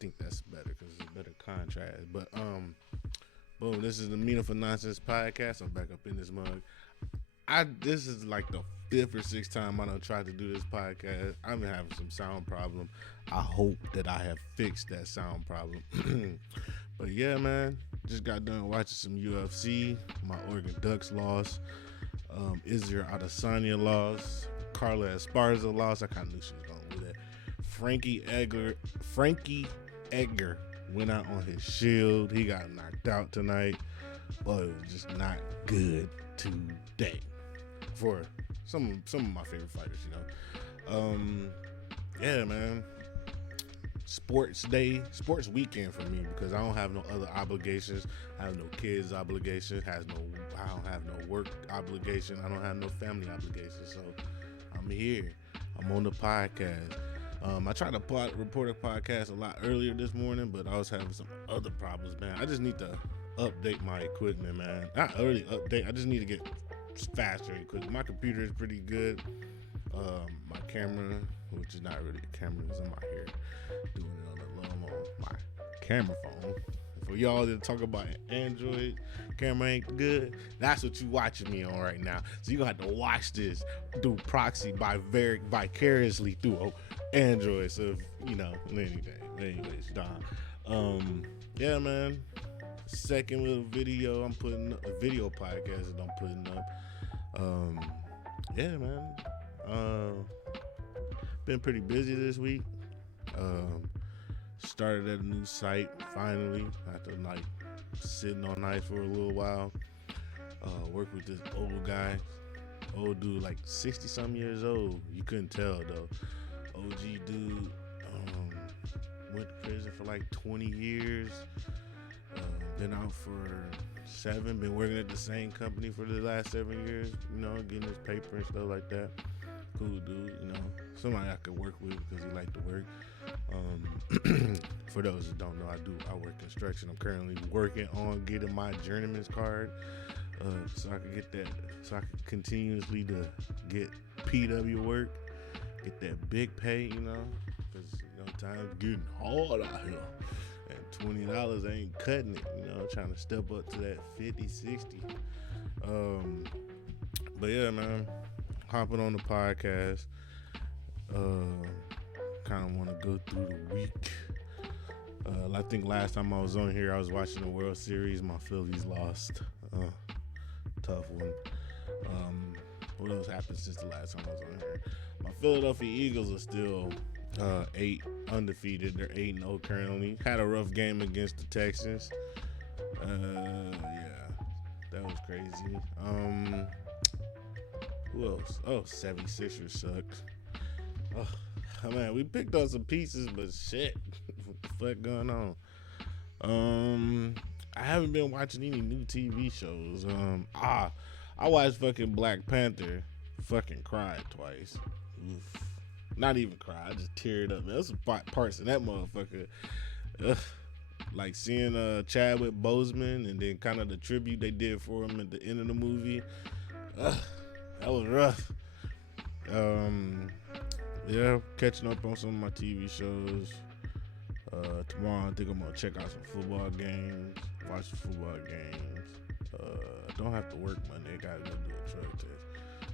think that's better because it's a better contrast. But boom, this is the Meaningful Nonsense podcast. I'm back up in this mug. This is like the fifth or sixth time I done tried to do this podcast. I've been having some sound problem. I hope that I have fixed that sound problem. But yeah, man, just got done watching some UFC. My Oregon Ducks lost. Israel Adesanya lost. Carla Esparza lost. I kind of knew she was going to do that. Frankie Edgar went out on his shield. He got knocked out tonight, but it was just not good today for some of my favorite fighters, you know. Yeah, man. Sports weekend for me because I don't have no other obligations. I have no kids obligation. I don't have no work obligation. I don't have no family obligation. So I'm here. I'm on the podcast. I tried to report a podcast a lot earlier this morning, but I was having some other problems, man. I just need to update my equipment, man. Not really update. I just need to get faster equipment. My computer is pretty good. My camera, which is not really a camera, because I'm out here doing it on my camera phone. For y'all that talk about Android camera ain't good, that's what you watching me on right now. So you gonna have to watch this through proxy vicariously through Android. So if, you know, anyways, Don. Yeah, man. Second little video I'm putting up, a video podcast that I'm putting up. Yeah, man. Been pretty busy this week. Started at a new site finally after like sitting on night for a little while. Worked with this old dude, like 60 some years old. You couldn't tell though. OG dude. Went to prison for like 20 years. Been out for 7. Been working at the same company for the last 7 years. You know, getting his paper and stuff like that. Cool dude, you know, somebody I could work with because he liked to work. For those that don't know, I work construction. I'm currently working on getting my journeyman's card, so I can get that, so I can continuously to get PW work, get that big pay, you know, because times getting hard out here, and $20 ain't cutting it, you know, trying to step up to that 50, 60. But yeah, man. Hopping on the podcast, kind of want to go through the week. I think last time I was on here, I was watching the World Series. My Phillies lost. Tough one. What else happened since the last time I was on here? My Philadelphia Eagles are still 8 undefeated. They're 8-0 currently. Had a rough game against the Texans. Yeah, that was crazy. Who else? Oh, 76ers sucks. Oh, man, we picked up some pieces, but shit. What the fuck going on? I haven't been watching any new TV shows. I watched fucking Black Panther. Fucking cried twice. Oof. Not even cry. I just teared up. There's some parts of that motherfucker. Like seeing Chadwick Boseman and then kind of the tribute they did for him at the end of the movie. That was rough. Yeah, catching up on some of my TV shows. Tomorrow I think I'm gonna check out some football games, watch some football games. I don't have to work Monday. I gotta go do a drug test.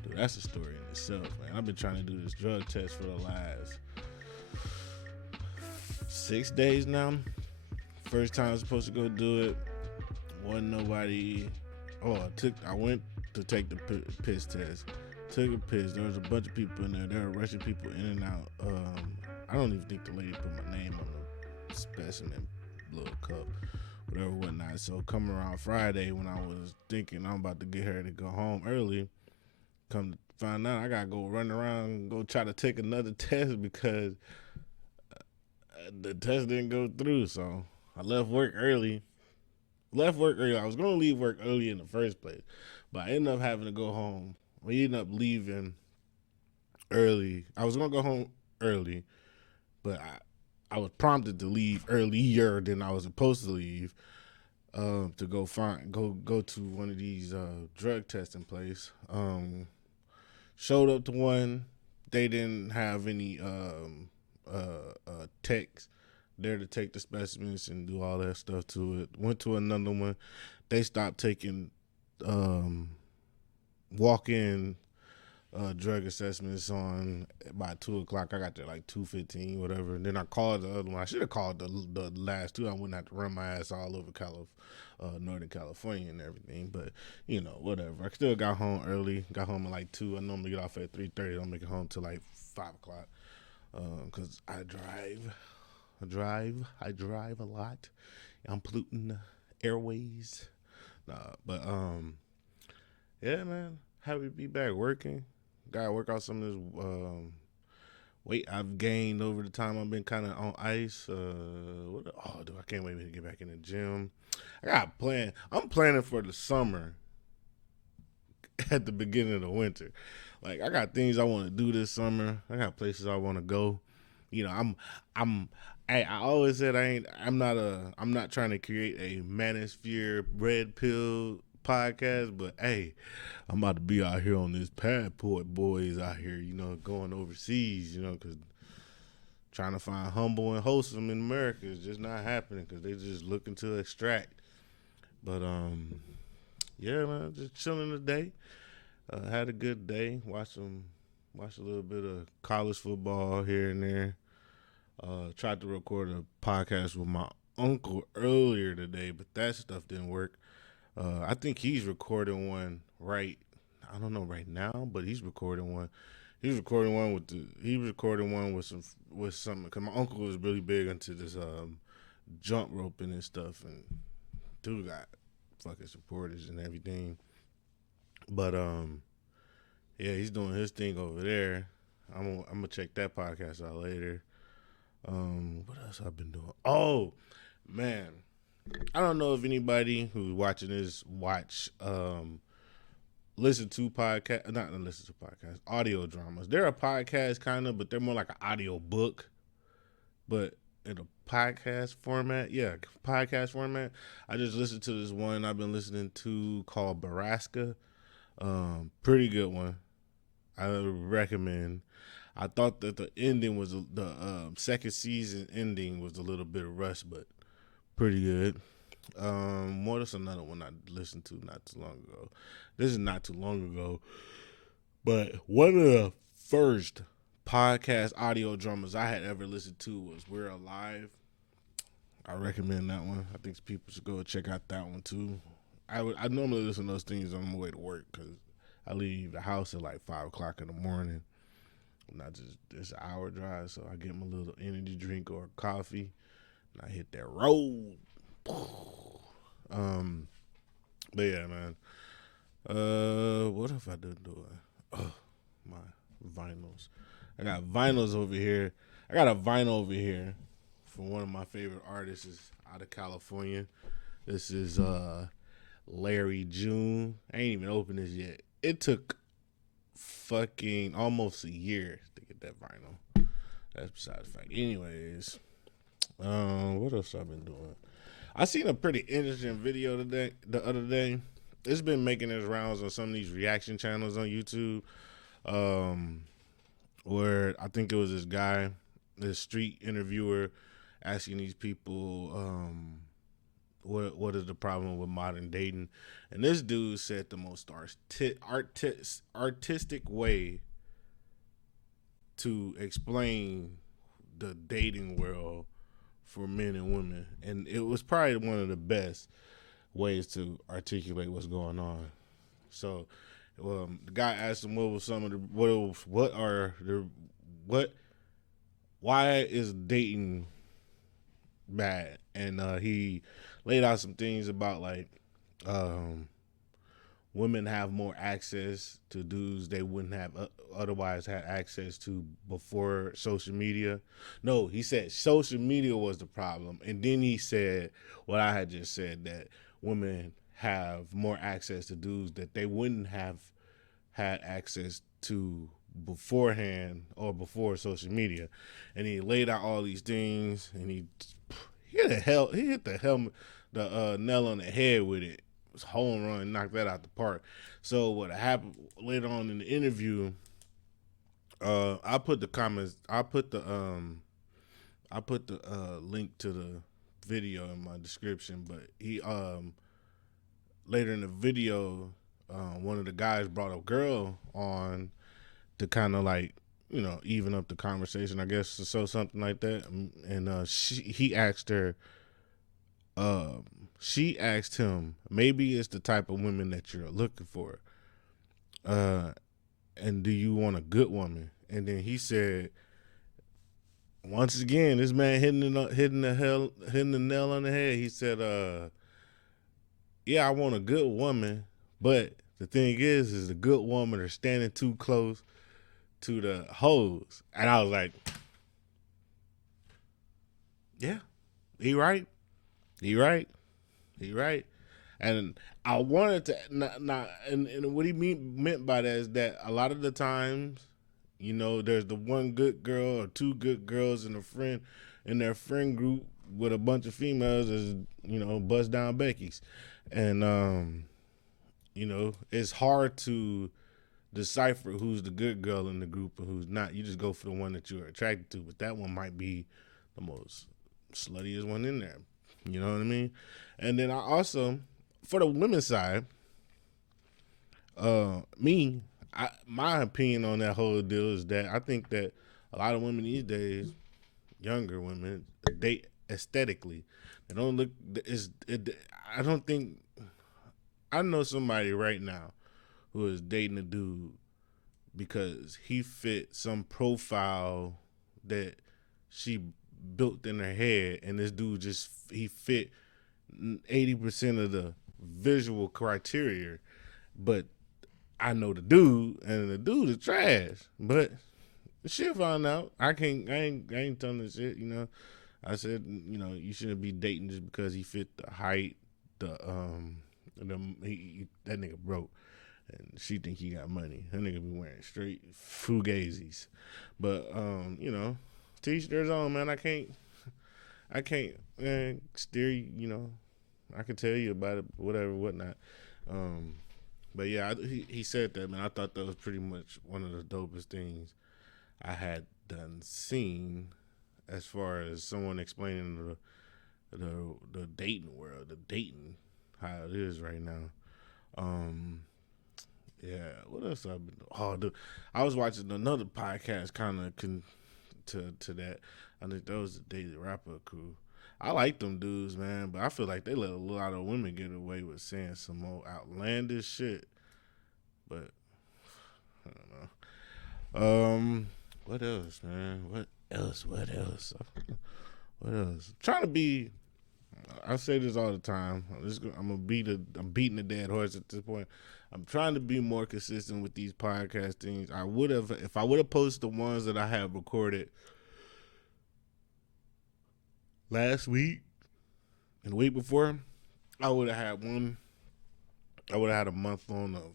Dude, that's a story in itself, man. I've been trying to do this drug test for the last 6 days now. First time I was supposed to go do it, wasn't nobody. I went to take the piss test. Took a piss. There was a bunch of people in there. They were rushing people in and out. I don't even think the lady put my name on the specimen little cup, whatever, whatnot. So coming around Friday when I was thinking I'm about to get her to go home early, come to find out I gotta go run around and go try to take another test because the test didn't go through. So I left work early. I was gonna leave work early in the first place, but I ended up having to go home. We ended up leaving early. I was gonna go home early, but I was prompted to leave earlier than I was supposed to leave, to go to one of these drug testing place. Showed up to one. They didn't have any techs there to take the specimens and do all that stuff to it. Went to another one. They stopped taking um, walk-in drug assessments on by 2 o'clock. I got there like 2:15, whatever. And then I called the other one. I should have called the last two. I wouldn't have to run my ass all over Northern California and everything. But whatever. I still got home early. Got home at like 2. I normally get off at 3:30. I don't make it home till like 5 o'clock. Cause I drive a lot. I'm polluting the airways. Nah, but yeah, man. Happy to be back working. Gotta work out some of this weight I've gained over the time I've been kind of on ice. I can't wait to get back in the gym. I got a plan. I'm planning for the summer at the beginning of the winter. Like I got things I want to do this summer. I got places I want to go. I'm I always said I'm not trying to create a manosphere red pill podcast, but hey, I'm about to be out here on this Passport Boys out here, going overseas, because trying to find humble and wholesome in America is just not happening because they just looking to extract. But yeah, man, just chilling today. Had a good day. Watched a little bit of college football here and there. Tried to record a podcast with my uncle earlier today, but that stuff didn't work. I think he's recording one right. I don't know right now, but he's recording one. He's recording one with something because my uncle was really big into this jump roping and stuff, and dude got fucking supporters and everything. But yeah, he's doing his thing over there. I'm gonna check that podcast out later. What else I've been doing? Oh man, I don't know if anybody who's watching this listen to podcast, not listen to podcasts, audio dramas. They're a podcast kind of, but they're more like an audio book, but in a podcast format. Yeah, podcast format. I just listened to this one I've been listening to called Baraska. Pretty good one. I recommend. I thought that the ending was the second season ending was a little bit rushed, but pretty good. What is another one I listened to not too long ago? This is not too long ago, but one of the first podcast audio dramas I had ever listened to was We're Alive. I recommend that one. I think people should go check out that one too. I normally listen to those things on my way to work because I leave the house at like 5 o'clock in the morning. Not just this hour drive, so I get my little energy drink or coffee, and I hit that road. But yeah, man. What have I been doing? Oh, my vinyls. I got vinyls over here. I got a vinyl over here from one of my favorite artists out of California. This is Larry June. I ain't even opened this yet. It took fucking almost a year to get that vinyl. That's beside the fact. Anyways, what else I've been doing? I seen a pretty interesting video the other day. It's been making its rounds on some of these reaction channels on YouTube, where I think it was this guy, this street interviewer, asking these people, what is the problem with modern dating? And this dude said the most artistic way to explain the dating world for men and women, and it was probably one of the best ways to articulate what's going on. So, the guy asked him what was some of the why is dating bad, and he laid out some things about like women have more access to dudes they wouldn't have otherwise had access to before social media. No, he said social media was the problem, and then he said what I had just said, that women have more access to dudes that they wouldn't have had access to beforehand or before social media. And he laid out all these things, and he hit the nail on the head with it. It was home run, knocked that out the park. So what happened later on in the interview, I put the I put the link to the video in my description, but he later in the video, one of the guys brought a girl on to kind of like even up the conversation, I guess, so something like that. And he asked her, she asked him, maybe it's the type of women that you're looking for, and do you want a good woman? And then he said, once again, this man hitting the nail on the head. He said, yeah, I want a good woman, but the thing is the good woman are standing too close to the hoes. And I was like, yeah, he right. He right. He right. And I wanted to not and what he meant by that is that a lot of the times, there's the one good girl or two good girls in their friend group with a bunch of females as bust down Becky's. And it's hard to decipher who's the good girl in the group and who's not. You just go for the one that you're attracted to, but that one might be the most sluttiest one in there. You know what I mean? And then I also, for the women's side, my opinion on that whole deal is that I think that a lot of women these days, younger women, date aesthetically. They don't look. I don't think. I know somebody right now who is dating a dude because he fit some profile that she built in her head, and this dude he fit 80% of the visual criteria. But I know the dude, and the dude is trash. But she'll find out. I ain't telling this shit. I said, you shouldn't be dating just because he fit the height. That nigga broke, and she think he got money. That nigga be wearing straight fugazis. But teach their own, man. I can't, man, steer you. I can tell you about it, whatever, whatnot. But yeah, he said that, man. I thought that was pretty much one of the dopest things I had done seen, as far as someone explaining the dating world, the dating, how it is right now. Yeah, what else I've been doing? Oh, dude, I was watching another podcast kind of to that. I think that was the Daily Rapper Crew. I like them dudes, man, but I feel like they let a lot of women get away with saying some more outlandish shit. But I don't know. What else, man? What else? What else? What else? I'm trying to be. I say this all the time. I'm beating the dead horse at this point. I'm trying to be more consistent with these podcast things. I would have, if I would have posted the ones that I have recorded last week and the week before, I would have had one. I would have had a month long of.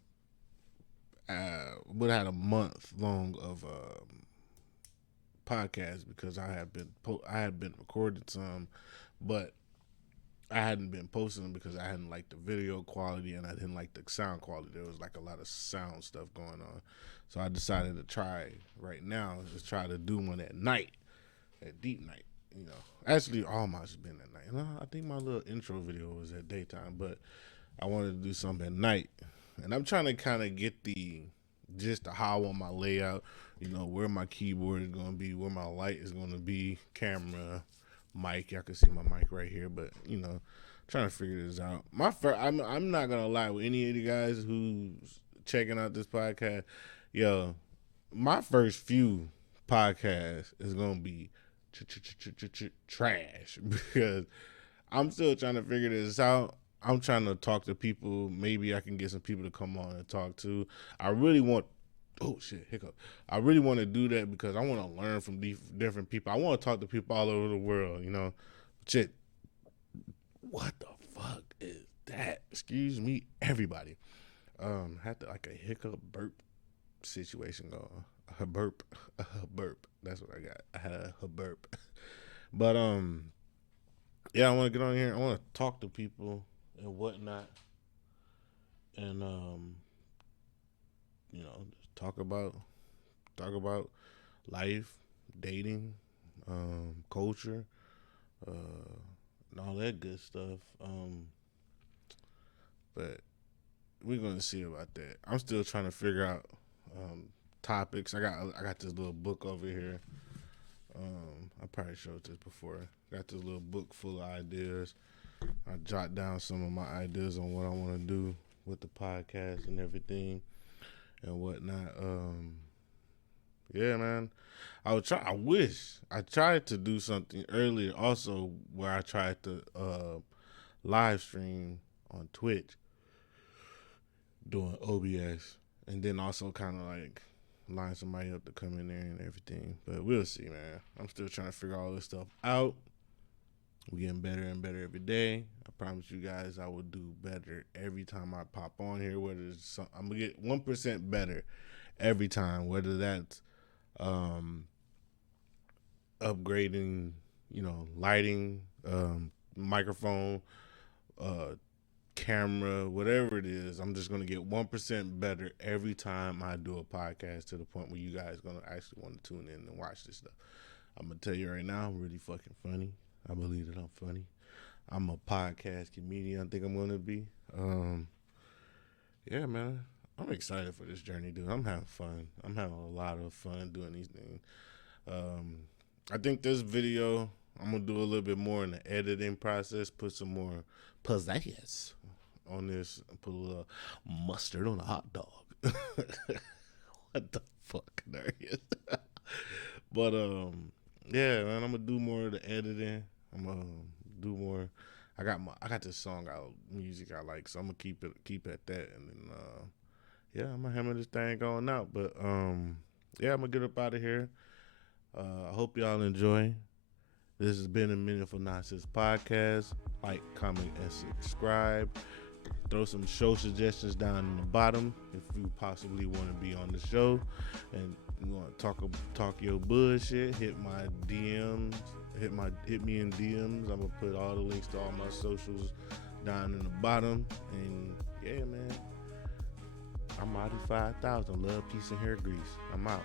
Would have had a month long of podcast because I had been recording some, but I hadn't been posting them because I hadn't liked the video quality and I didn't like the sound quality. There was like a lot of sound stuff going on. So I decided to try right now, just try to do one at night, at deep night. Actually, all mine has been at night. I think my little intro video was at daytime, but I wanted to do something at night. And I'm trying to kind of get just how I want my layout, where my keyboard is going to be, where my light is going to be, camera, mic. Y'all can see my mic right here, but trying to figure this out. I'm not gonna lie with any of you guys who's checking out this podcast. Yo, my first few podcasts is gonna be trash because I'm still trying to figure this out. I'm trying to talk to people. Maybe I can get some people to come on and talk to. I really want. Oh shit, hiccup. I really want to do that because I want to learn from different people. I want to talk to people all over the world, Shit. What the fuck is that? Excuse me, everybody. Had to like a hiccup burp situation going. A burp. That's what I got. I had a burp. But yeah, I want to get on here. I want to talk to people and whatnot. And talk about life, dating, culture, and all that good stuff. But we're gonna see about that. I'm still trying to figure out topics. I got this little book over here. I probably showed this before. Got this little book full of ideas. I jot down some of my ideas on what I want to do with the podcast and everything and whatnot. Yeah, man. I wish I tried to do something earlier also where I tried to live stream on Twitch doing OBS and then also kind of like line somebody up to come in there and everything. But we'll see, man. I'm still trying to figure all this stuff out. We're getting better and better every day. I promise you guys I will do better every time I pop on here. I'm gonna get 1% better every time, whether that's upgrading, lighting, microphone, camera, whatever it is. I'm just gonna get 1% better every time I do a podcast, to the point where you guys gonna actually want to tune in and watch this stuff. I'm gonna tell you right now, I'm really fucking funny. I believe that I'm funny. I'm a podcast comedian. I think I'm gonna be. Yeah, man. I'm excited for this journey, dude. I'm having fun. I'm having a lot of fun doing these things. I think this video, I'm gonna do a little bit more in the editing process. Put some more pizzazz on this. Put a little mustard on a hot dog. What the fuck, Darius? But yeah, man. I'm gonna do more of the editing. I'm gonna do more. I got this song out, music I like, so I'm gonna keep at that, and then yeah, I'm gonna hammer this thing going out. But yeah, I'm gonna get up out of here. I hope y'all enjoy. This has been a Meaningful Nonsense podcast. Like, comment, and subscribe. Throw some show suggestions down in the bottom if you possibly want to be on the show and you want to talk your bullshit. Hit my DMs. Hit me in DMs. I'm gonna put all the links to all my socials down in the bottom. And yeah, man, I'm out of 5,000. Love, peace, and hair grease. I'm out.